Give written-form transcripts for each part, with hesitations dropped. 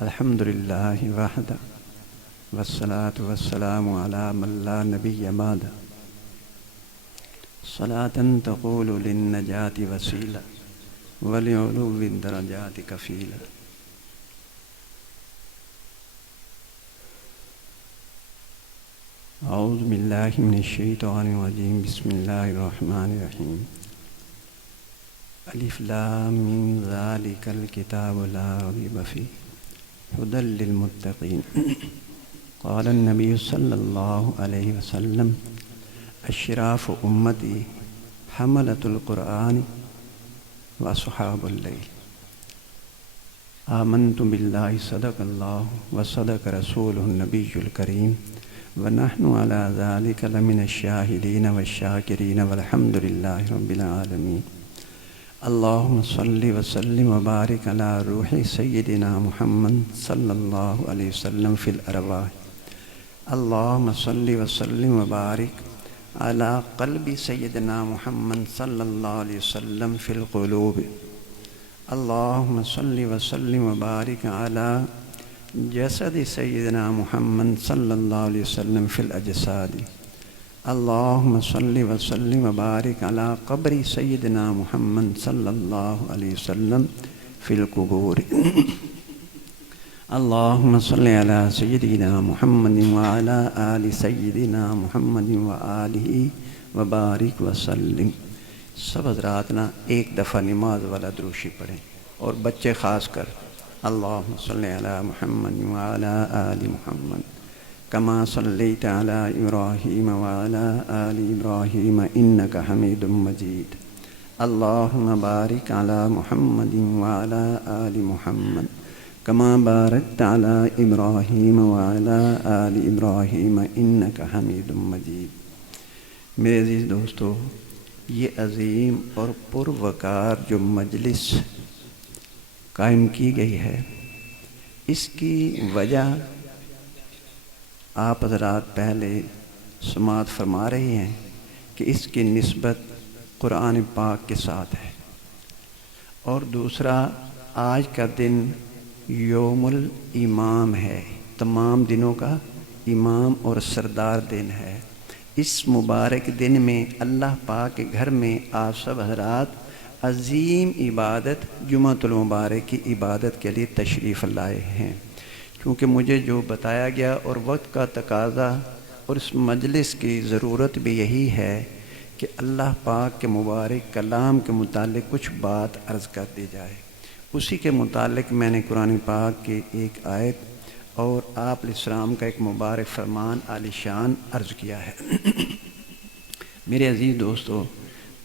الحمد للہ وحدہ والصلاة والسلام علی من لا نبی بعد صلاة تقول للنجاة وسیلہ ولعلو الدرجات کفیلہ. اعوذ باللہ من الشیطان الرجیم. بسم اللہ الرحمن الرحیم. الف لام میم ذالک الکتاب لا ریب فیہ ہدی للمتقین. قال النبی صلی اللہ علیہ وسلم اشراف امتی حملۃ القرآن واصحاب اللیل. آمنت باللہ صدق اللہ وصدق رسولہ النبی الکریم ونحن علی ذلک لمن الشاہدین والشاکرین والحمد للہ رب العالمین. اللہم صلی وسلم وبارک علی روح سیدنا محمد صلی اللہ علیہ وسلم فی الارواح. اللہم صلی وسلم وبارک علی قلب سیدنا محمد صلی اللہ علیہ وسلم فی القلوب. اللہم صلی وسلم وبارک علی جسد سیدنا محمد صلی اللہ علیہ وسلم فی الاجساد. اللہم صلی وسلم وبارک علی قبر سیدنا محمد صلی اللہ علیہ وسلم فی القبور. اللہم صلی علی سیدنا محمد وعلی آل سیدنا محمد وآلہ وبارک وسلم. سب حضرات نا ایک دفعہ نماز والا دروشی پڑھیں اور بچے خاص کر. اللہم صلی علی محمد وعلی آل محمد کما صلیت علی ابراہیم وعلی آل ابراہیم انک حمید مجید. اللہم بارک علی محمد وعلی آل محمد کما بارکت علی ابراہیم وعلی آل ابراہیم انک حمید مجید. میرے عزیز دوستو، یہ عظیم اور پروقار جو مجلس قائم کی گئی ہے، اس کی وجہ آپ حضرات پہلے سماعت فرما رہے ہیں کہ اس کی نسبت قرآن پاک کے ساتھ ہے، اور دوسرا آج کا دن یوم الامام ہے، تمام دنوں کا امام اور سردار دن ہے. اس مبارک دن میں اللہ پاک کے گھر میں آپ سب حضرات عظیم عبادت جمعۃ المبارک کی عبادت کے لیے تشریف لائے ہیں. کیونکہ مجھے جو بتایا گیا اور وقت کا تقاضا اور اس مجلس کی ضرورت بھی یہی ہے کہ اللہ پاک کے مبارک کلام کے متعلق کچھ بات عرض کر دی جائے. اسی کے متعلق میں نے قرآن پاک کی ایک آیت اور آپ علیہ السلام کا ایک مبارک فرمان عالی شان عرض کیا ہے. میرے عزیز دوستو،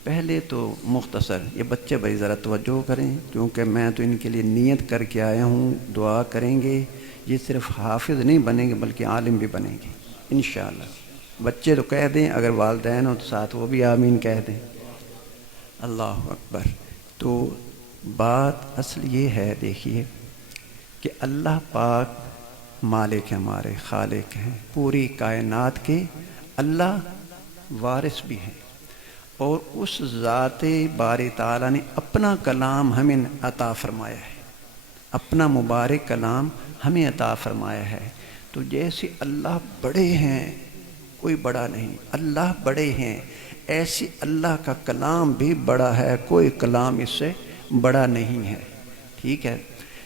پہلے تو مختصر یہ بچے بھائی ذرا توجہ کریں، کیونکہ میں تو ان کے لیے نیت کر کے آیا ہوں. دعا کریں گے، یہ صرف حافظ نہیں بنیں گے بلکہ عالم بھی بنیں گے انشاءاللہ. بچے تو کہہ دیں، اگر والدین ہو تو ساتھ وہ بھی آمین کہہ دیں. اللہ اکبر. تو بات اصل یہ ہے، دیکھیے کہ اللہ پاک مالک ہیں، ہمارے خالق ہیں، پوری کائنات کے اللہ وارث بھی ہیں، اور اس ذات باری تعالیٰ نے اپنا کلام ہمیں عطا فرمایا ہے، اپنا مبارک کلام ہمیں عطا فرمایا ہے. تو جیسے اللہ بڑے ہیں، کوئی بڑا نہیں، اللہ بڑے ہیں، ایسی اللہ کا کلام بھی بڑا ہے، کوئی کلام اس سے بڑا نہیں ہے. ٹھیک ہے.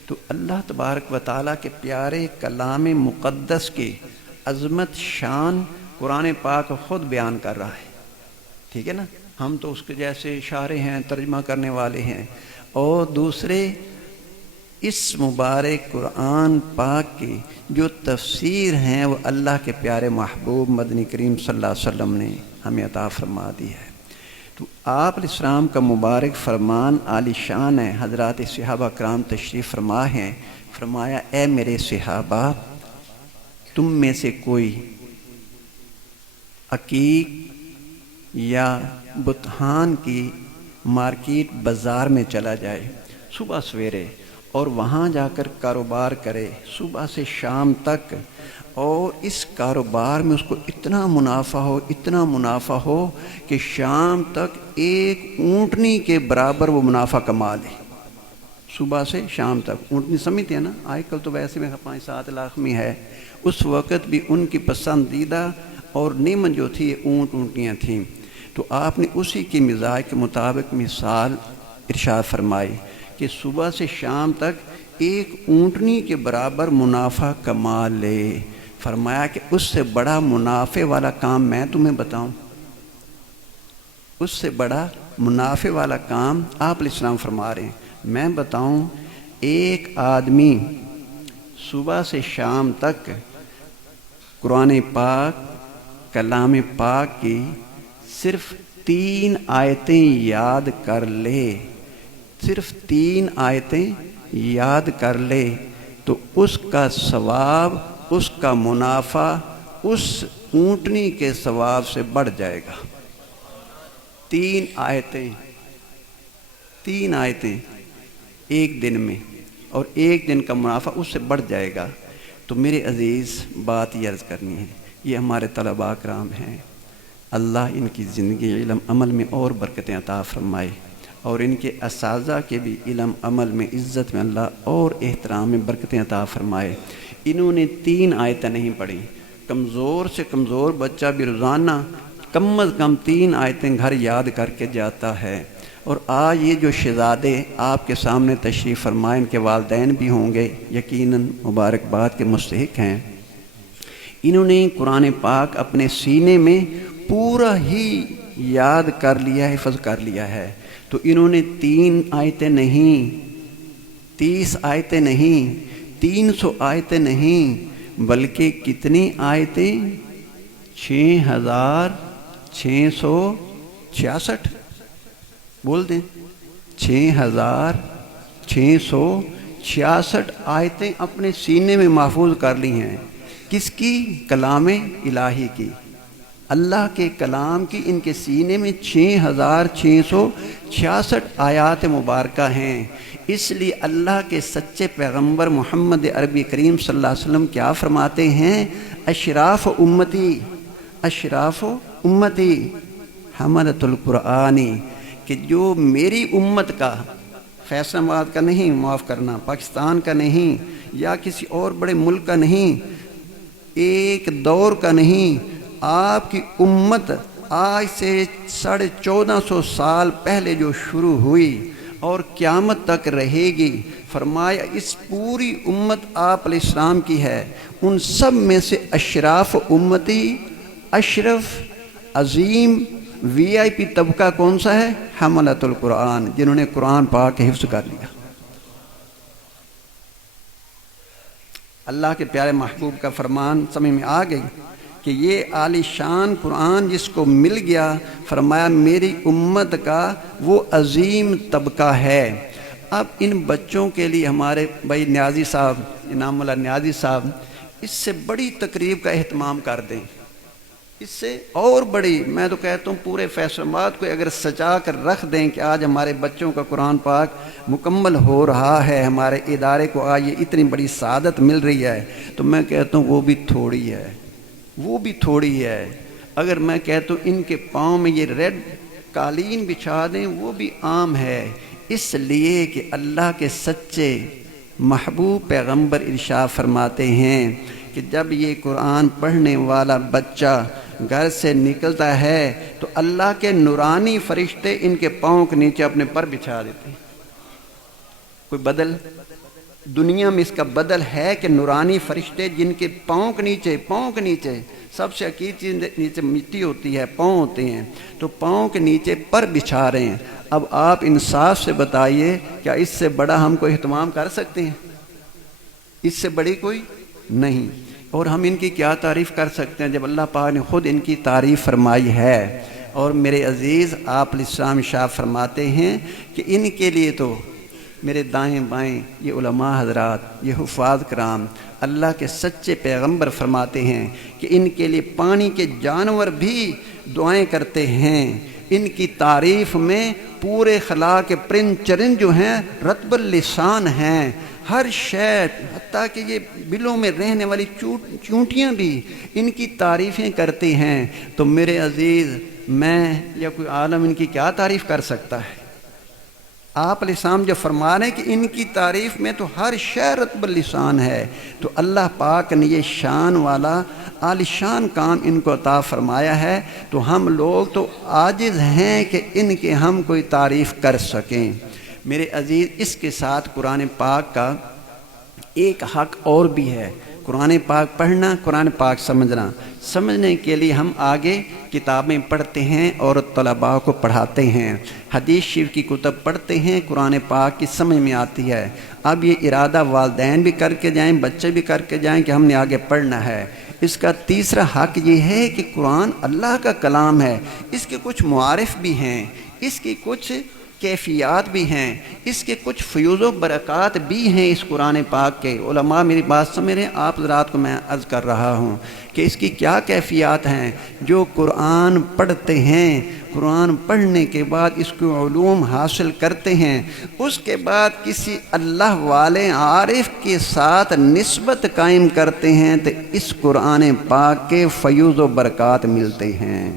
تو اللہ تبارک و تعالیٰ کے پیارے کلام مقدس کی عظمت شان قرآن پاک خود بیان کر رہا ہے. ٹھیک ہے نا. ہم تو اس کے جیسے اشارے ہیں، ترجمہ کرنے والے ہیں، اور دوسرے اس مبارک قرآن پاک کی جو تفسیر ہیں وہ اللہ کے پیارے محبوب مدنی کریم صلی اللہ علیہ وسلم نے ہمیں عطا فرما دی ہے. تو آپ علیہ السلام کا مبارک فرمان عالی شان ہے. حضرات صحابہ کرام تشریف فرما ہیں. فرمایا، اے میرے صحابہ، تم میں سے کوئی عقیق یا بتہان کی مارکیٹ بازار میں چلا جائے صبح سویرے اور وہاں جا کر کاروبار کرے صبح سے شام تک، اور اس کاروبار میں اس کو اتنا منافع ہو کہ شام تک ایک اونٹنی کے برابر وہ منافع کما لے. صبح سے شام تک اونٹنی سمجھتے ہیں نا، آج کل تو ویسے میں 5-7 لاکھ میں ہے، اس وقت بھی ان کی پسندیدہ اور نعمت جو تھی اونٹنیاں تھیں، تو آپ نے اسی کی مزاج کے مطابق مثال ارشاد فرمائی کہ صبح سے شام تک ایک اونٹنی کے برابر منافع کما لے۔ فرمایا کہ اس سے بڑا منافع والا کام میں تمہیں بتاؤں، اس سے بڑا منافع والا کام آپ علیہ السلام فرما رہے ہیں، میں بتاؤں؟ ایک آدمی صبح سے شام تک قرآن پاک، کلام پاک کی صرف 3 آیتیں یاد کر لے، صرف 3 آیتیں یاد کر لے، تو اس کا ثواب، اس کا منافع اس اونٹنی کے ثواب سے بڑھ جائے گا۔ 3 آیتیں، 3 آیتیں ایک دن میں، اور ایک دن کا منافع اس سے بڑھ جائے گا۔ تو میرے عزیز بات یہ عرض کرنی ہے، یہ ہمارے طلباء کرام ہیں، اللہ ان کی زندگی علم عمل میں اور برکتیں عطا فرمائے، اور ان کے اساتذہ کے بھی علم عمل میں، عزت میں اللہ اور احترام میں برکتیں عطا فرمائے۔ انہوں نے 3 آیتیں نہیں پڑھی، کمزور سے کمزور بچہ بھی روزانہ کم از کم 3 آیتیں گھر یاد کر کے جاتا ہے۔ اور آج یہ جو شہزادے آپ کے سامنے تشریف فرمائے، ان کے والدین بھی ہوں گے، یقیناً مبارکباد کے مستحق ہیں۔ انہوں نے قرآن پاک اپنے سینے میں پورا ہی یاد کر لیا ہے، حفظ کر لیا ہے۔ تو انہوں نے 3 آیتیں نہیں، 30 آیتیں نہیں، 300 آیتیں نہیں، بلکہ کتنی آیتیں؟ 6666 بول دیں، 6666 آیتیں اپنے سینے میں محفوظ کر لی ہیں۔ کس کی؟ کلام الہی کی، اللہ کے کلام کی ان کے سینے میں 6666 آیات مبارکہ ہیں۔ اس لیے اللہ کے سچے پیغمبر محمد عربی کریم صلی اللہ علیہ وسلم کیا فرماتے ہیں؟ اشراف امتی، اشراف امتی حملۃ القرآنی، کہ جو میری امت کا، فیصلہ آباد کا نہیں، معاف کرنا، پاکستان کا نہیں، یا کسی اور بڑے ملک کا نہیں، ایک دور کا نہیں، آپ کی امت آج سے 1450 سال پہلے جو شروع ہوئی اور قیامت تک رہے گی، فرمایا اس پوری امت آپ علیہ السلام کی ہے۔ ان سب میں سے اشراف امتی، اشرف عظیم VIP طبقہ کون سا ہے؟ حملۃ القرآن، جنہوں نے قرآن پاک حفظ کر لیا۔ اللہ کے پیارے محبوب کا فرمان سمجھ میں آ گئی کہ یہ عالی شان قرآن جس کو مل گیا، فرمایا میری امت کا وہ عظیم طبقہ ہے۔ اب ان بچوں کے لیے ہمارے بھائی نیازی صاحب، انعام اللہ نیازی صاحب، اس سے بڑی تقریب کا اہتمام کر دیں، اس سے اور بڑی، میں تو کہتا ہوں پورے فیصل آباد کو اگر سجا کر رکھ دیں کہ آج ہمارے بچوں کا قرآن پاک مکمل ہو رہا ہے، ہمارے ادارے کو آج یہ اتنی بڑی سعادت مل رہی ہے، تو میں کہتا ہوں وہ بھی تھوڑی ہے، وہ بھی تھوڑی ہے۔ اگر میں کہتا ہوں ان کے پاؤں میں یہ ریڈ قالین بچھا دیں، وہ بھی عام ہے، اس لیے کہ اللہ کے سچے محبوب پیغمبر ارشاد فرماتے ہیں کہ جب یہ قرآن پڑھنے والا بچہ گھر سے نکلتا ہے تو اللہ کے نورانی فرشتے ان کے پاؤں کے نیچے اپنے پر بچھا دیتے ہیں۔ کوئی بدل دنیا میں اس کا بدل ہے کہ نورانی فرشتے جن کے پاؤں کے نیچے سب سے عقید چیز نیچے مٹی ہوتی ہے، پاؤں ہوتے ہیں، تو پاؤں کے نیچے پر بچھا رہے ہیں۔ اب آپ انصاف سے بتائیے کیا اس سے بڑا ہم کو اہتمام کر سکتے ہیں؟ اس سے بڑی کوئی نہیں۔ اور ہم ان کی کیا تعریف کر سکتے ہیں جب اللہ پاک نے خود ان کی تعریف فرمائی ہے۔ اور میرے عزیز آپ علیہ السلام شاہ فرماتے ہیں کہ ان کے لیے تو میرے دائیں بائیں یہ علماء حضرات، یہ حفاظ کرام، اللہ کے سچے پیغمبر فرماتے ہیں کہ ان کے لیے پانی کے جانور بھی دعائیں کرتے ہیں۔ ان کی تعریف میں پورے خلا کے پرند چرند جو ہیں رطب اللسان ہیں، ہر شے، حتیٰ کہ یہ بلوں میں رہنے والی چونٹیاں بھی ان کی تعریفیں کرتی ہیں۔ تو میرے عزیز میں یا کوئی عالم ان کی کیا تعریف کر سکتا ہے؟ آپ علیہ السلام جو فرما رہے ہیں کہ ان کی تعریف میں تو ہر شے رطب اللسان ہے، تو اللہ پاک نے یہ شان والا عالی شان کام ان کو عطا فرمایا ہے، تو ہم لوگ تو عاجز ہیں کہ ان کے ہم کوئی تعریف کر سکیں۔ میرے عزیز، اس کے ساتھ قرآن پاک کا ایک حق اور بھی ہے، قرآن پاک پڑھنا، قرآن پاک سمجھنا۔ سمجھنے کے لیے ہم آگے کتابیں پڑھتے ہیں اور طلباء کو پڑھاتے ہیں، حدیث شریف کی کتب پڑھتے ہیں، قرآن پاک کی سمجھ میں آتی ہے۔ اب یہ ارادہ والدین بھی کر کے جائیں، بچے بھی کر کے جائیں کہ ہم نے آگے پڑھنا ہے۔ اس کا تیسرا حق یہ ہے کہ قرآن اللہ کا کلام ہے، اس کے کچھ معارف بھی ہیں، اس کی کچھ کیفیات بھی ہیں، اس کے کچھ فیوز و برکات بھی ہیں اس قرآن پاک کے۔ علماء میری بات سمجھ رہے ہیں، آپ حضرات کو میں عرض کر رہا ہوں کہ اس کی کیا کیفیات ہیں۔ جو قرآن پڑھتے ہیں، قرآن پڑھنے کے بعد اس کو علوم حاصل کرتے ہیں، اس کے بعد کسی اللہ والے عارف کے ساتھ نسبت قائم کرتے ہیں تو اس قرآن پاک کے فیوز و برکات ملتے ہیں،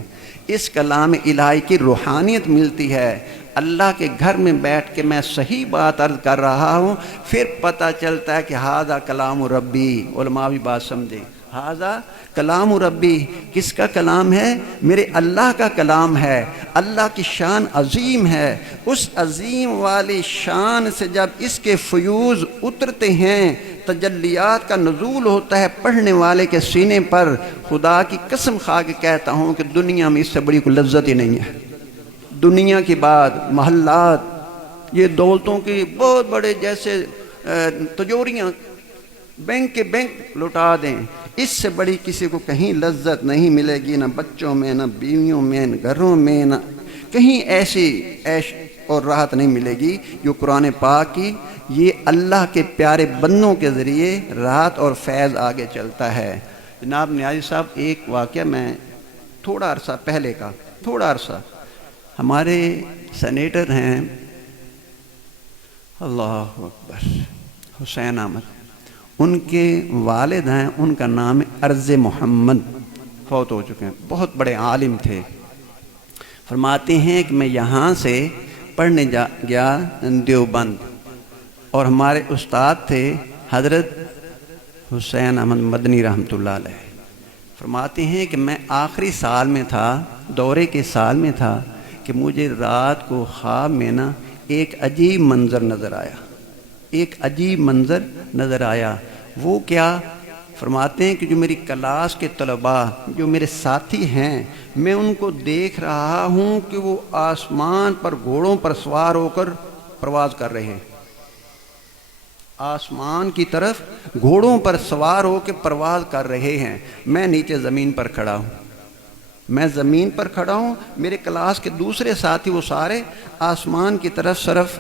اس کلام الہی کی روحانیت ملتی ہے۔ اللہ کے گھر میں بیٹھ کے میں صحیح بات عرض کر رہا ہوں، پھر پتہ چلتا ہے کہ ھذا کلام ربی۔ علماء بھی بات سمجھیں، ھذا کلام ربی، کس کا کلام ہے؟ میرے اللہ کا کلام ہے۔ اللہ کی شان عظیم ہے، اس عظیم والی شان سے جب اس کے فیوز اترتے ہیں، تجلیات کا نزول ہوتا ہے پڑھنے والے کے سینے پر، خدا کی قسم کھا کے کہتا ہوں کہ دنیا میں اس سے بڑی کوئی لذت ہی نہیں ہے۔ دنیا کی بات، محلات، یہ دولتوں کی بہت بڑے جیسے تجوریاں، بینک کے بینک لٹا دیں، اس سے بڑی کسی کو کہیں لذت نہیں ملے گی، نہ بچوں میں، نہ بیویوں میں، نہ گھروں میں، نہ کہیں ایسی عیش اور راحت نہیں ملے گی جو قرآن پاک کی یہ اللہ کے پیارے بندوں کے ذریعے راحت اور فیض آگے چلتا ہے۔ جناب نیازی صاحب، ایک واقعہ میں تھوڑا عرصہ پہلے کا، تھوڑا عرصہ، ہمارے سینیٹر ہیں، اللہ اکبر، حسین احمد، ان کے والد ہیں، ان کا نام ارض محمد، فوت ہو چکے ہیں، بہت بڑے عالم تھے۔ فرماتے ہیں کہ میں یہاں سے پڑھنے گیا دیوبند، اور ہمارے استاد تھے حضرت حسین احمد مدنی رحمۃ اللہ علیہ۔ فرماتے ہیں کہ میں آخری سال میں تھا، دورے کے سال میں تھا، کہ مجھے رات کو خواب میں نا ایک عجیب منظر نظر آیا، ایک عجیب منظر نظر آیا۔ وہ کیا؟ فرماتے ہیں کہ جو میری کلاس کے طلباء، جو میرے ساتھی ہیں، میں ان کو دیکھ رہا ہوں کہ وہ آسمان پر گھوڑوں پر سوار ہو کر پرواز کر رہے ہیں، آسمان کی طرف گھوڑوں پر سوار ہو کے پرواز کر رہے ہیں۔ میں نیچے زمین پر کھڑا ہوں، میں زمین پر کھڑا ہوں، میرے کلاس کے دوسرے ساتھی وہ سارے آسمان کی طرف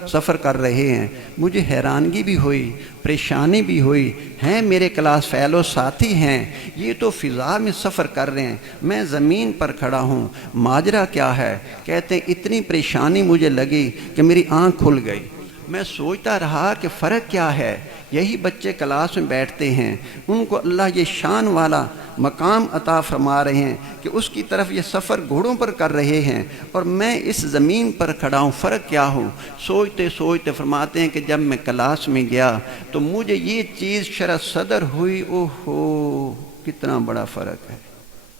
سفر کر رہے ہیں۔ مجھے حیرانگی بھی ہوئی، پریشانی بھی ہوئی، ہیں میرے کلاس فیلو ساتھی ہیں، یہ تو فضا میں سفر کر رہے ہیں، میں زمین پر کھڑا ہوں، ماجرا کیا ہے؟ کہتے ہیں اتنی پریشانی مجھے لگی کہ میری آنکھ کھل گئی۔ میں سوچتا رہا کہ فرق کیا ہے۔ یہی بچے کلاس میں بیٹھتے ہیں، ان کو اللہ یہ شان والا مقام عطا فرما رہے ہیں کہ اس کی طرف یہ سفر گھوڑوں پر کر رہے ہیں، اور میں اس زمین پر کھڑا ہوں، فرق کیا ہوں؟ سوچتے سوچتے فرماتے ہیں کہ جب میں کلاس میں گیا تو مجھے یہ چیز شرح صدر ہوئی، اوہو کتنا بڑا فرق ہے،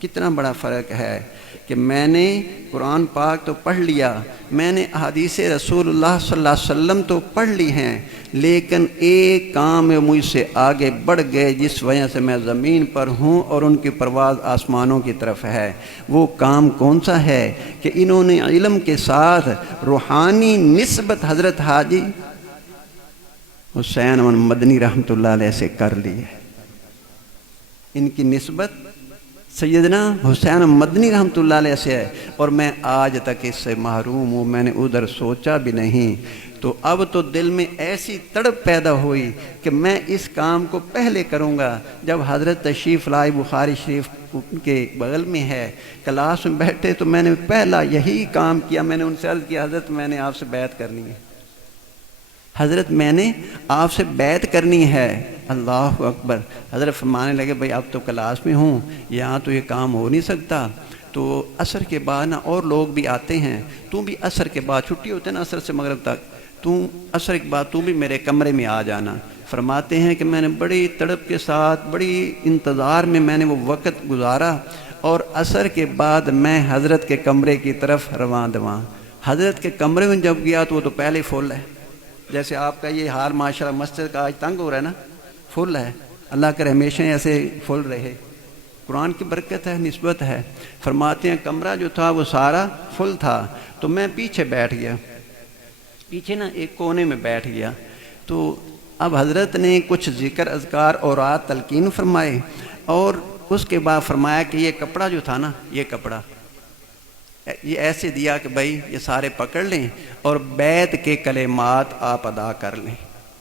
کتنا بڑا فرق ہے کہ میں نے قرآن پاک تو پڑھ لیا، میں نے احادیث رسول اللہ صلی اللہ علیہ وسلم تو پڑھ لی ہیں، لیکن ایک کام میں مجھ سے آگے بڑھ گئے جس وجہ سے میں زمین پر ہوں اور ان کی پرواز آسمانوں کی طرف ہے۔ وہ کام کون سا ہے کہ انہوں نے علم کے ساتھ روحانی نسبت حضرت حاجی حسین مدنی رحمۃ اللہ علیہ سے کر لی ہے۔ ان کی نسبت سیدنا حسین مدنی رحمۃ اللہ علیہ سے ہے، اور میں آج تک اس سے محروم ہوں، میں نے ادھر سوچا بھی نہیں۔ تو اب تو دل میں ایسی تڑپ پیدا ہوئی کہ میں اس کام کو پہلے کروں گا۔ جب حضرت تشریف لائے، بخاری شریف کے بغل میں ہے، کلاس میں بیٹھے تو میں نے پہلا یہی کام کیا، میں نے ان سے عرض کیا حضرت میں نے آپ سے بیعت کرنی ہے، حضرت میں نے آپ سے بیعت کرنی ہے۔ اللہ اکبر۔ حضرت فرمانے لگے بھائی اب تو کلاس میں ہوں، یہاں تو یہ کام ہو نہیں سکتا، تو عصر کے بعد نا اور لوگ بھی آتے ہیں، تو بھی عصر کے بعد چھٹی ہوتے ہیں نا عصر سے مغرب تک، عصر کے بعد تو بھی میرے کمرے میں آ جانا۔ فرماتے ہیں کہ میں نے بڑی تڑپ کے ساتھ بڑی انتظار میں نے وہ وقت گزارا، اور عصر کے بعد میں حضرت کے کمرے کی طرف رواں دواں۔ حضرت کے کمرے میں جب گیا تو وہ تو پہلے فل ہے، جیسے آپ کا یہ حال ماشاءاللہ مسجد کا آج تنگ ہو رہا ہے نا، فل ہے۔ اللہ کرے ہمیشہ ایسے فل رہے، قرآن کی برکت ہے، نسبت ہے۔ فرماتے ہیں کمرہ جو تھا وہ سارا فل تھا، تو میں پیچھے بیٹھ گیا، پیچھے نا ایک کونے میں بیٹھ گیا۔ تو اب حضرت نے کچھ ذکر اذکار اورات تلقین فرمائے، اور اس کے بعد فرمایا کہ یہ کپڑا جو تھا نا، یہ کپڑا یہ ایسے دیا کہ بھائی یہ سارے پکڑ لیں اور بیت کے کلمات آپ ادا کر لیں۔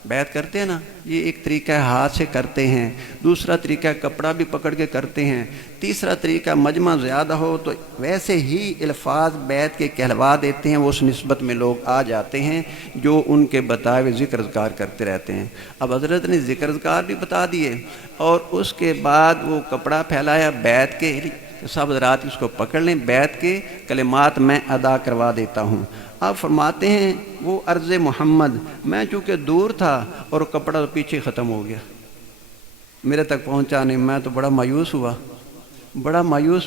بیت کرتے ہیں نا، یہ ایک طریقہ ہاتھ سے کرتے ہیں، دوسرا طریقہ کپڑا بھی پکڑ کے کرتے ہیں، تیسرا طریقہ مجمع زیادہ ہو تو ویسے ہی الفاظ بیت کے کہلوا دیتے ہیں، وہ اس نسبت میں لوگ آ جاتے ہیں جو ان کے بتائے ہوئے ذکر اذکار کرتے رہتے ہیں۔ اب حضرت نے ذکر اذکار بھی بتا دیے، اور اس کے بعد وہ کپڑا پھیلایا بیت کے، سب حضرات اس کو پکڑ لیں، بیت کے کلمات میں ادا کروا دیتا ہوں۔ آپ فرماتے ہیں وہ عرض محمد، میں چونکہ دور تھا اور کپڑا پیچھے ختم ہو گیا، میرے تک پہنچا نہیں۔ میں تو بڑا مایوس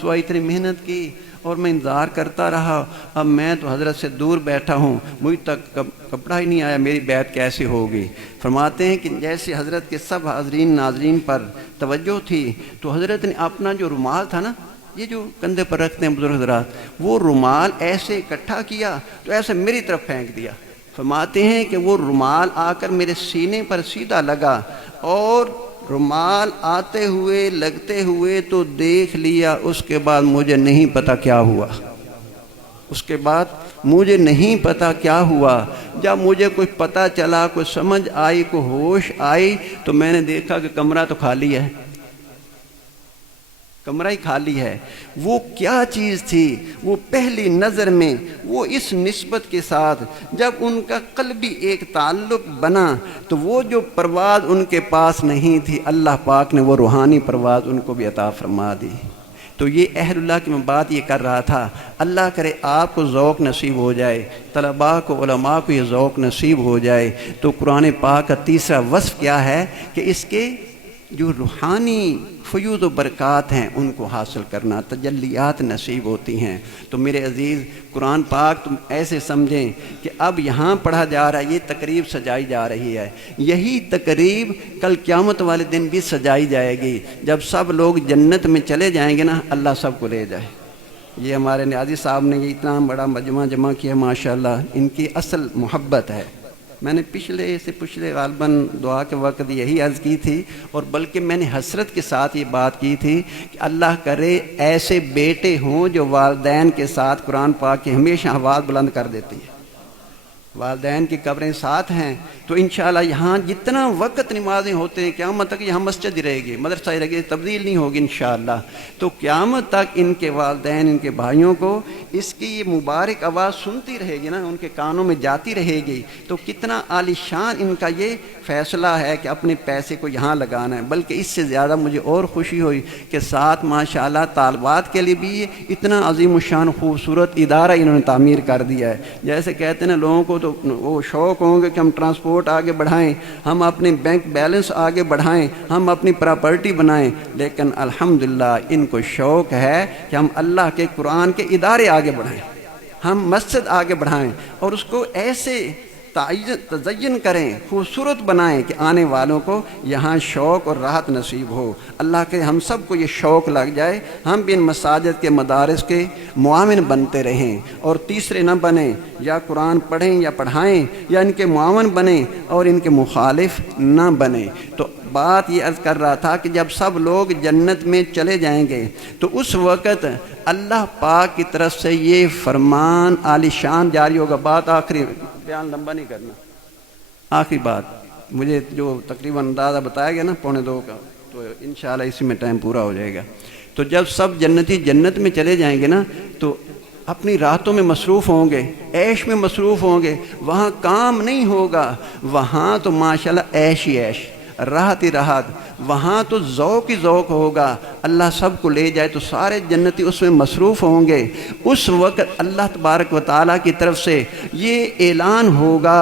ہوا، اتنی محنت کی اور میں انتظار کرتا رہا، اب میں تو حضرت سے دور بیٹھا ہوں، مجھ تک کپڑا ہی نہیں آیا، میری بیعت کیسے ہوگی؟ فرماتے ہیں کہ جیسے حضرت کے سب حاضرین ناظرین پر توجہ تھی، تو حضرت نے اپنا جو رومال تھا نا، یہ جو کندھے پر رکھتے ہیں بزرگ حضرات، وہ رومال ایسے اکٹھا کیا تو ایسے میری طرف پھینک دیا۔ فرماتے ہیں کہ وہ رومال آ کر میرے سینے پر سیدھا لگا، اور رومال آتے ہوئے لگتے ہوئے تو دیکھ لیا، اس کے بعد مجھے نہیں پتا کیا ہوا، جب مجھے کوئی پتہ چلا، کوئی سمجھ آئی، کوئی ہوش آئی، تو میں نے دیکھا کہ کمرہ تو خالی ہے، کمرہ ہی خالی ہے۔ وہ کیا چیز تھی؟ وہ پہلی نظر میں وہ اس نسبت کے ساتھ جب ان کا قلبی ایک تعلق بنا، تو وہ جو پرواز ان کے پاس نہیں تھی، اللہ پاک نے وہ روحانی پرواز ان کو بھی عطا فرما دی۔ تو یہ اہل اللہ کی میں بات یہ کر رہا تھا، اللہ کرے آپ کو ذوق نصیب ہو جائے، طلباء کو، علماء کو یہ ذوق نصیب ہو جائے۔ تو قرآن پاک کا تیسرا وصف کیا ہے کہ اس کے جو روحانی فیوض و برکات ہیں ان کو حاصل کرنا، تجلیات نصیب ہوتی ہیں۔ تو میرے عزیز، قرآن پاک تم ایسے سمجھیں کہ اب یہاں پڑھا جا رہا ہے، یہ تقریب سجائی جا رہی ہے، یہی تقریب کل قیامت والے دن بھی سجائی جائے گی، جب سب لوگ جنت میں چلے جائیں گے نا، اللہ سب کو لے جائے۔ یہ ہمارے نیازی صاحب نے یہ اتنا بڑا مجمع جمع کیا، ماشاءاللہ ان کی اصل محبت ہے۔ میں نے پچھلے غالباً دعا کے وقت یہی عرض کی تھی، اور بلکہ میں نے حسرت کے ساتھ یہ بات کی تھی کہ اللہ کرے ایسے بیٹے ہوں جو والدین کے ساتھ قرآن پاک کی ہمیشہ آواز بلند کر دیتی ہیں۔ والدین کی قبریں ساتھ ہیں تو انشاءاللہ یہاں جتنا وقت نمازیں ہوتے ہیں، قیامت تک یہاں مسجد ہی رہے گی، مدرسہ ہی رہے گی، تبدیل نہیں ہوگی انشاءاللہ۔ تو قیامت تک ان کے والدین، ان کے بھائیوں کو اس کی یہ مبارک آواز سنتی رہے گی نا، ان کے کانوں میں جاتی رہے گی۔ تو کتنا عالی شان ان کا یہ فیصلہ ہے کہ اپنے پیسے کو یہاں لگانا ہے۔ بلکہ اس سے زیادہ مجھے اور خوشی ہوئی کہ ساتھ ماشاءاللہ طالبات کے لیے بھی اتنا عظیم الشان خوبصورت ادارہ انہوں نے تعمیر کر دیا ہے۔ جیسے کہتے ہیں نا، لوگوں کو تو وہ شوق ہوں گے کہ ہم ٹرانسپورٹ آگے بڑھائیں، ہم اپنے بینک بیلنس آگے بڑھائیں، ہم اپنی پراپرٹی بنائیں، لیکن الحمدللہ ان کو شوق ہے کہ ہم اللہ کے قرآن کے ادارے آگے بڑھائیں، ہم مسجد آگے بڑھائیں، اور اس کو ایسے تزین کریں، خوبصورت بنائیں کہ آنے والوں کو یہاں شوق اور راحت نصیب ہو۔ اللہ کے ہم سب کو یہ شوق لگ جائے، ہم بھی ان مساجد کے مدارس کے معاون بنتے رہیں، اور تیسرے نہ بنیں، یا قرآن پڑھیں یا پڑھائیں، یا ان کے معاون بنیں اور ان کے مخالف نہ بنیں۔ تو بات یہ عرض کر رہا تھا کہ جب سب لوگ جنت میں چلے جائیں گے تو اس وقت اللہ پاک کی طرف سے یہ فرمان عالی شان جاری ہوگا۔ بات آخری، بیان لمبا نہیں کرنا، آخری بات مجھے جو تقریباً اندازہ بتایا گیا نا 1:45 کا، تو انشاءاللہ اسی میں ٹائم پورا ہو جائے گا۔ تو جب سب جنتی جنت میں چلے جائیں گے نا، تو اپنی راحتوں میں مصروف ہوں گے، عیش میں مصروف ہوں گے، وہاں کام نہیں ہوگا، وہاں تو ماشاءاللہ عیش ہی عیش، راحت ہی راحت، وہاں تو ذوق ہی ذوق ہوگا۔ اللہ سب کو لے جائے تو سارے جنتی اس میں مصروف ہوں گے۔ اس وقت اللہ تبارک و تعالیٰ کی طرف سے یہ اعلان ہوگا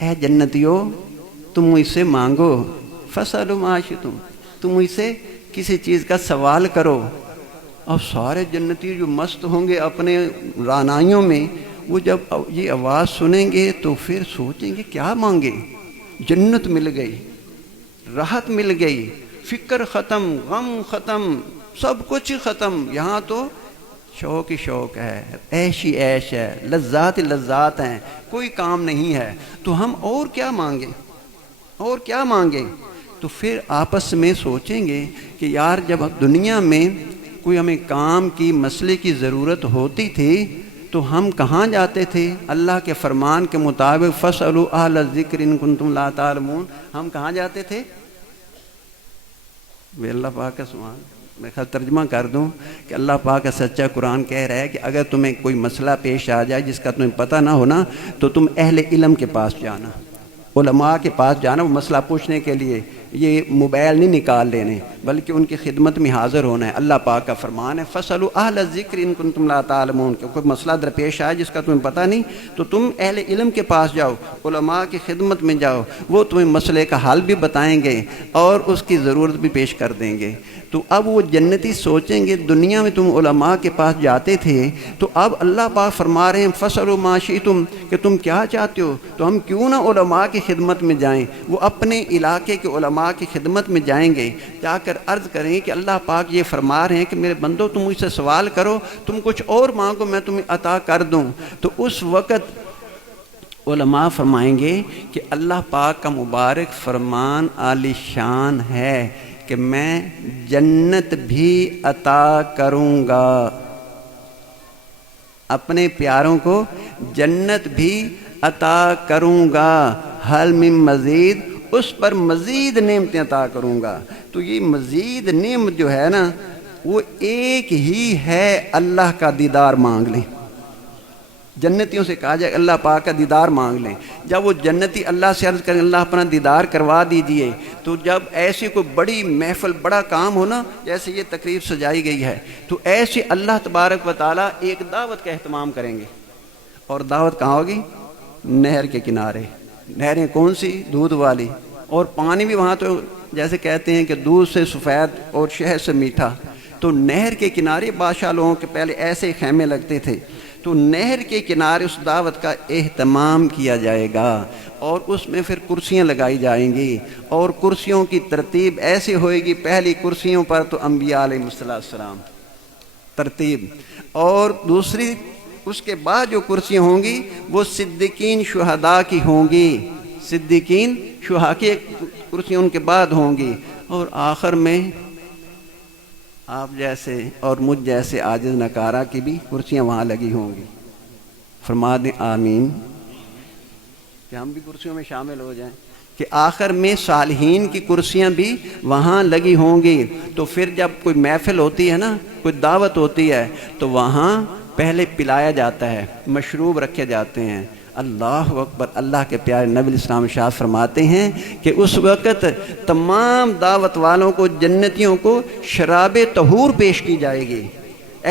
اے جنتیوں تم مجھ سے مانگو، فسألوا ما شئتم، تم مجھ سے کسی چیز کا سوال کرو۔ اور سارے جنتی جو مست ہوں گے اپنے رعنائیوں میں، وہ جب یہ آواز سنیں گے تو پھر سوچیں گے کیا مانگے؟ جنت مل گئی، راحت مل گئی، فکر ختم، غم ختم، سب کچھ ختم، یہاں تو شوق ہی شوق ہے، عیش ہی عیش ہے، لذات ہی لذات ہیں، کوئی کام نہیں ہے، تو ہم اور کیا مانگیں؟ اور کیا مانگیں؟ تو پھر آپس میں سوچیں گے کہ یار جب دنیا میں کوئی ہمیں کام کی مسئلے کی ضرورت ہوتی تھی تو ہم کہاں جاتے تھے؟ اللہ کے فرمان کے مطابق فَاسْأَلُوا أَهْلَ الذِّكْرِ إِن كُنتُمْ لَا تَعْلَمُونَ، ہم کہاں جاتے تھے؟ وہ اللہ پاک کا سبحان، میں خیال ترجمہ کر دوں کہ اللہ پاک کا سچا قرآن کہہ رہا ہے کہ اگر تمہیں کوئی مسئلہ پیش آ جائے جس کا تمہیں پتہ نہ ہونا تو تم اہل علم کے پاس جانا، علماء کے پاس جانا، وہ مسئلہ پوچھنے کے لیے۔ یہ موبائل نہیں نکال لینے بلکہ ان کی خدمت میں حاضر ہونا ہے۔ اللہ پاک کا فرمان ہے فَاسْأَلُوا أَهْلَ الذِّكْرِ إِن كُنتُمْ لَا تَعْلَمُونَ، کہ کوئی مسئلہ درپیش آئے جس کا تمہیں پتہ نہیں تو تم اہل علم کے پاس جاؤ، علماء کی خدمت میں جاؤ، وہ تمہیں مسئلے کا حل بھی بتائیں گے اور اس کی ضرورت بھی پیش کر دیں گے۔ تو اب وہ جنتی سوچیں گے دنیا میں تم علماء کے پاس جاتے تھے، تو اب اللہ پاک فرما رہے ہیں فَاسْأَلُوا مَا شِئْتُمْ، کہ تم کیا چاہتے ہو تو ہم کیوں نہ علماء کی خدمت میں جائیں۔ وہ اپنے علاقے کے علماء کی خدمت میں جائیں گے، جا کر عرض کریں کہ اللہ پاک یہ فرما رہے ہیں کہ میرے بندو تم مجھ سے سوال کرو، تم کچھ اور مانگو میں تمہیں عطا کر دوں۔ تو اس وقت علماء فرمائیں گے کہ اللہ پاک کا مبارک فرمان عالی شان ہے کہ میں جنت بھی عطا کروں گا، اپنے پیاروں کو جنت بھی عطا کروں گا، حل من مزید، اس پر مزید نعمتیں عطا کروں گا۔ تو یہ مزید نعمت جو ہے نا وہ ایک ہی ہے، اللہ کا دیدار مانگ لیں۔ جنتیوں سے کہا جائے اللہ پاک کا دیدار مانگ لیں۔ جب وہ جنتی اللہ سے عرض کریں اللہ اپنا دیدار کروا دیجئے، تو جب ایسی کوئی بڑی محفل بڑا کام ہو نا، جیسے یہ تقریب سجائی گئی ہے، تو ایسے اللہ تبارک و تعالیٰ ایک دعوت کا اہتمام کریں گے۔ اور دعوت کہاں ہوگی؟ نہر کے کنارے۔ نہریں کون سی؟ دودھ والی، اور پانی بھی وہاں تو جیسے کہتے ہیں کہ دودھ سے سفید اور شہد سے میٹھا۔ تو نہر کے کنارے بادشاہ لوگوں کے پہلے ایسے خیمے لگتے تھے، تو نہر کے کنارے اس دعوت کا اہتمام کیا جائے گا، اور اس میں پھر کرسیاں لگائی جائیں گی، اور کرسیوں کی ترتیب ایسے ہوئے گی، پہلی کرسیوں پر تو انبیاء علیہ السلام ترتیب، اور دوسری اس کے بعد جو کرسیاں ہوں گی وہ صدیقین شہداء کی ہوں گی، صدیقین شہداء کی کرسیاں ان کے بعد ہوں گی، اور آخر میں آپ جیسے اور مجھ جیسے عاجز نکارہ کی بھی کرسیاں وہاں لگی ہوں گی۔ فرما دیں آمین کہ ہم بھی کرسیوں میں شامل ہو جائیں، کہ آخر میں صالحین کی کرسیاں بھی وہاں لگی ہوں گی۔ تو پھر جب کوئی محفل ہوتی ہے نا، کوئی دعوت ہوتی ہے، تو وہاں پہلے پلایا جاتا ہے، مشروب رکھے جاتے ہیں۔ اللہ اکبر، اللہ کے پیارے نبی الاسلام ارشاد فرماتے ہیں کہ اس وقت تمام دعوت والوں کو، جنتیوں کو شراب طہور پیش کی جائے گی،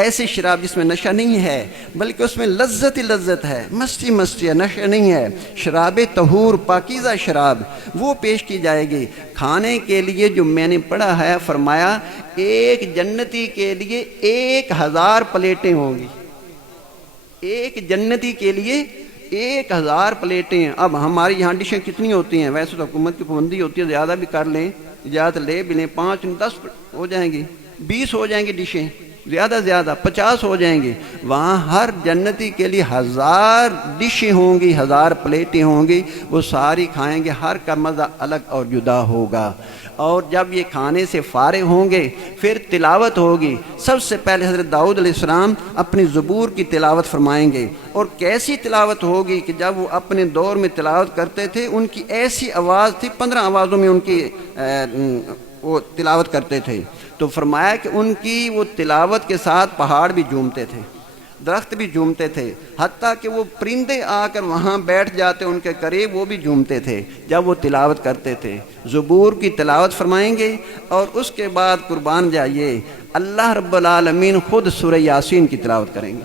ایسی شراب جس میں نشہ نہیں ہے بلکہ اس میں لذت ہی لذت ہے، مستی مستی ہے، نشہ نہیں ہے، شراب طہور پاکیزہ شراب وہ پیش کی جائے گی۔ کھانے کے لیے جو میں نے پڑھا ہے، فرمایا ایک جنتی کے لیے 1000 پلیٹیں ہوں گی، ایک جنتی کے لیے 1000 پلیٹیں۔ اب ہماری یہاں ڈشیں کتنی ہوتی ہیں؟ ویسے تو حکومت کی پابندی ہوتی ہے زیادہ بھی کر لیں، اجازت لے بھی لیں، 5 10 ہو جائیں گی، 20 ہو جائیں گی ڈشیں، زیادہ 50 ہو جائیں گی۔ وہاں ہر جنتی کے لیے 1000 ڈشیں ہوں گی، 1000 پلیٹیں ہوں گی، وہ ساری کھائیں گے، ہر کا مزہ الگ اور جدا ہوگا۔ اور جب یہ کھانے سے فارغ ہوں گے پھر تلاوت ہوگی۔ سب سے پہلے حضرت داؤد علیہ السلام اپنی زبور کی تلاوت فرمائیں گے، اور کیسی تلاوت ہوگی کہ جب وہ اپنے دور میں تلاوت کرتے تھے ان کی ایسی آواز تھی، 15 آوازوں میں ان کی وہ تلاوت کرتے تھے۔ تو فرمایا کہ ان کی وہ تلاوت کے ساتھ پہاڑ بھی جھومتے تھے، درخت بھی جھومتے تھے، حتیٰ کہ وہ پرندے آ کر وہاں بیٹھ جاتے ان کے قریب، وہ بھی جھومتے تھے جب وہ تلاوت کرتے تھے۔ زبور کی تلاوت فرمائیں گے، اور اس کے بعد قربان جائیے اللہ رب العالمین خود سورہ یاسین کی تلاوت کریں گے۔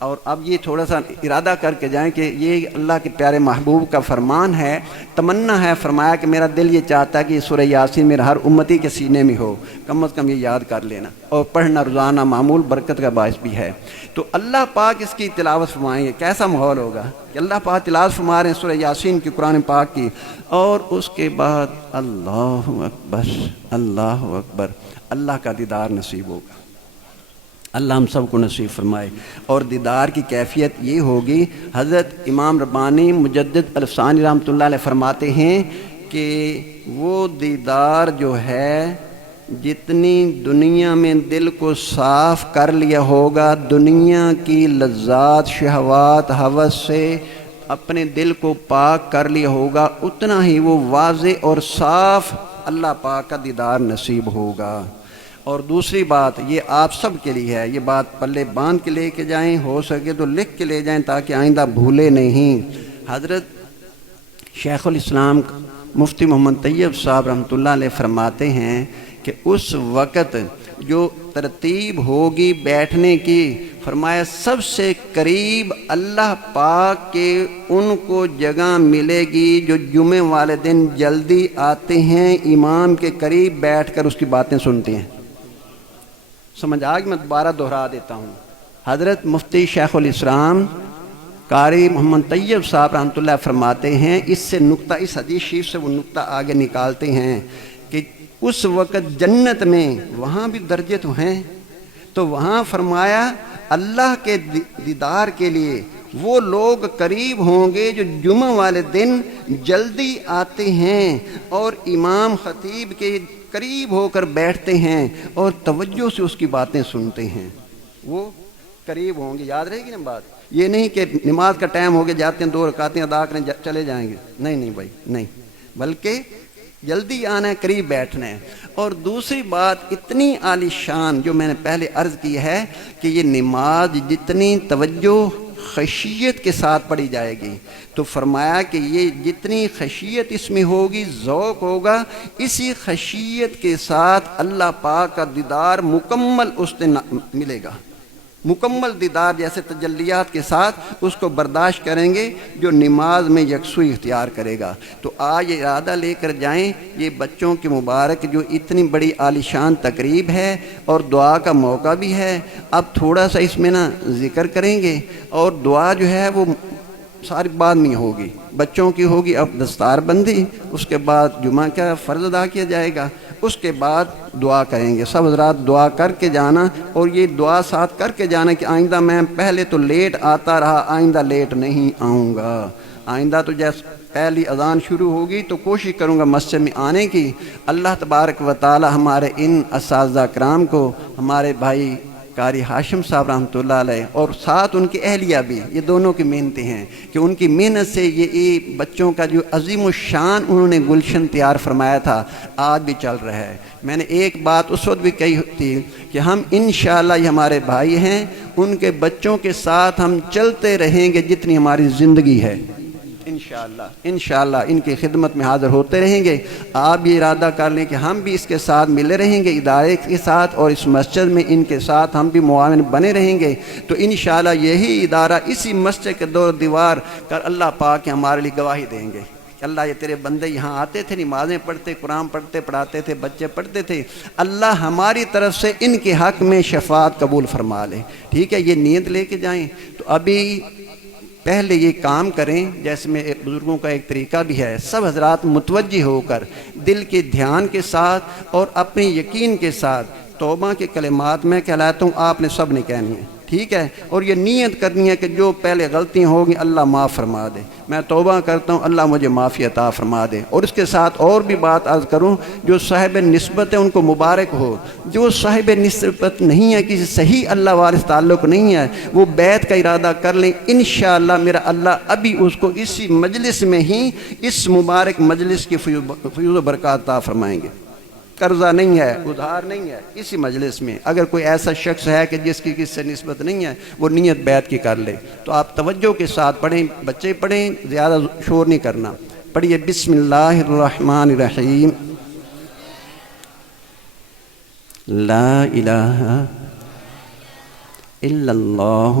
اور اب یہ تھوڑا سا ارادہ کر کے جائیں کہ یہ اللہ کے پیارے محبوب کا فرمان ہے، تمنا ہے، فرمایا کہ میرا دل یہ چاہتا ہے کہ یہ سورہ یاسین میرے ہر امتی کے سینے میں ہو، کم از کم یہ یاد کر لینا اور پڑھنا روزانہ معمول برکت کا باعث بھی ہے۔ تو اللہ پاک اس کی تلاوت فرمائیں گے، کیسا ماحول ہوگا کہ اللہ پاک تلاوت فرما رہے ہیں سورہ یاسین کی، قرآن پاک کی، اور اس کے بعد اللہ اکبر اللہ اکبر، اللہ کا دیدار نصیب ہوگا۔ اللہ ہم سب کو نصیب فرمائے۔ اور دیدار کی کیفیت یہ ہوگی، حضرت امام ربانی مجدد الفسانی رحمۃ اللہ علیہ فرماتے ہیں کہ وہ دیدار جو ہے جتنی دنیا میں دل کو صاف کر لیا ہوگا، دنیا کی لذات شہوات ہوس سے اپنے دل کو پاک کر لیا ہوگا، اتنا ہی وہ واضح اور صاف اللہ پاک کا دیدار نصیب ہوگا۔ اور دوسری بات یہ آپ سب کے لیے ہے، یہ بات پلے باندھ کے لے کے جائیں، ہو سکے تو لکھ کے لے جائیں تاکہ آئندہ بھولے نہیں۔ حضرت شیخ الاسلام مفتی محمد طیب صاحب رحمۃ اللہ علیہ فرماتے ہیں کہ اس وقت جو ترتیب ہوگی بیٹھنے کی، فرمایا سب سے قریب اللہ پاک کے ان کو جگہ ملے گی جو جمعے والے دن جلدی آتے ہیں، امام کے قریب بیٹھ کر اس کی باتیں سنتے ہیں۔ سمجھ آ گئی؟ میں دوبارہ دہرا دیتا ہوں۔ حضرت مفتی شیخ الاسلام قاری محمد طیب صاحب رحمۃ اللہ فرماتے ہیں، اس سے نقطہ، اس حدیث شریف سے وہ نقطہ آگے نکالتے ہیں کہ اس وقت جنت میں وہاں بھی درجے تو ہیں، تو وہاں فرمایا اللہ کے دیدار کے لیے وہ لوگ قریب ہوں گے جو جمعہ والے دن جلدی آتے ہیں اور امام خطیب کے قریب ہو کر بیٹھتے ہیں اور توجہ سے اس کی باتیں سنتے ہیں، وہ قریب ہوں گے۔ یاد رہے گی نا بات؟ یہ نہیں کہ نماز کا ٹائم ہو گیا جاتے ہیں 2 رکعتیں ادا کریں چلے جائیں گے، نہیں بھائی نہیں، بلکہ جلدی آنا ہے، قریب بیٹھنا ہے۔ اور دوسری بات اتنی عالی شان جو میں نے پہلے عرض کی ہے کہ یہ نماز جتنی توجہ خشیت کے ساتھ پڑھی جائے گی، تو فرمایا کہ یہ جتنی خشیت اس میں ہوگی، ذوق ہوگا، اسی خشیت کے ساتھ اللہ پاک کا دیدار مکمل اس سے ملے گا، مکمل دیدار جیسے تجلیات کے ساتھ اس کو برداشت کریں گے جو نماز میں یکسوئی اختیار کرے گا۔ تو آج ارادہ لے کر جائیں، یہ بچوں کے مبارک جو اتنی بڑی عالیشان تقریب ہے اور دعا کا موقع بھی ہے، اب تھوڑا سا اس میں نا ذکر کریں گے، اور دعا جو ہے وہ ساری بعد میں ہوگی، بچوں کی ہوگی اب دستار بندی، اس کے بعد جمعہ کا فرض ادا کیا جائے گا، اس کے بعد دعا کریں گے۔ سب حضرات دعا کر کے جانا، اور یہ دعا ساتھ کر کے جانا کہ آئندہ میں پہلے تو لیٹ آتا رہا، آئندہ لیٹ نہیں آؤں گا، آئندہ تو جیسے پہلی اذان شروع ہوگی تو کوشش کروں گا مسجد میں آنے کی۔ اللہ تبارک و تعالی ہمارے ان اساتذہ کرام کو، ہمارے بھائی قاری ہاشم صاحب رحمۃ اللہ علیہ اور ساتھ ان کی اہلیہ بھی، یہ دونوں کی محنتیں ہیں کہ ان کی محنت سے یہ بچوں کا جو عظیم الشان انہوں نے گلشن تیار فرمایا تھا آج بھی چل رہا ہے۔ میں نے ایک بات اس وقت بھی کہی تھی کہ ہم انشاءاللہ، یہ ہمارے بھائی ہیں، ان کے بچوں کے ساتھ ہم چلتے رہیں گے جتنی ہماری زندگی ہے، انشاءاللہ ان کی خدمت میں حاضر ہوتے رہیں گے۔ آپ یہ ارادہ کر لیں کہ ہم بھی اس کے ساتھ ملے رہیں گے، ادارے کے ساتھ، اور اس مسجد میں ان کے ساتھ ہم بھی معاون بنے رہیں گے، تو انشاءاللہ یہی ادارہ اسی مسجد کے دور دیوار کر اللہ پاک ہمارے لیے گواہی دیں گے کہ اللہ یہ تیرے بندے یہاں آتے تھے، نمازیں پڑھتے، قرآن پڑھتے، پڑھاتے تھے، بچے پڑھتے تھے، اللہ ہماری طرف سے ان کے حق میں شفاعت قبول فرما لے۔ ٹھیک ہے، یہ نیت لے کے جائیں۔ تو ابھی پہلے یہ کام کریں، جیسے میں بزرگوں کا ایک طریقہ بھی ہے، سب حضرات متوجہ ہو کر دل کے دھیان کے ساتھ اور اپنے یقین کے ساتھ توبہ کے کلمات میں کہلاتا ہوں، آپ نے سب نے کہنی ہے، ٹھیک ہے، اور یہ نیت کرنی ہے کہ جو پہلے غلطیاں ہوگی اللہ معاف فرما دے، میں توبہ کرتا ہوں اللہ مجھے معافی عطا فرما دے۔ اور اس کے ساتھ اور بھی بات عرض کروں، جو صاحب نسبت ہے ان کو مبارک ہو، جو صاحب نسبت نہیں ہے، کسی صحیح اللہ وارث تعلق نہیں ہے، وہ بیعت کا ارادہ کر لیں، انشاءاللہ میرا اللہ ابھی اس کو اسی مجلس میں ہی، اس مبارک مجلس کی فیوز و برکات عطا فرمائیں گے۔ قرضہ نہیں ہے، ادھار نہیں ہے، اسی مجلس میں اگر کوئی ایسا شخص ہے کہ جس کی کس سے نسبت نہیں ہے، وہ نیت بیعت کی کر لے۔ تو آپ توجہ کے ساتھ پڑھیں، بچے پڑھیں، زیادہ شور نہیں کرنا۔ پڑھیے بسم اللہ الرحمن الرحیم، لا الہ الا اللہ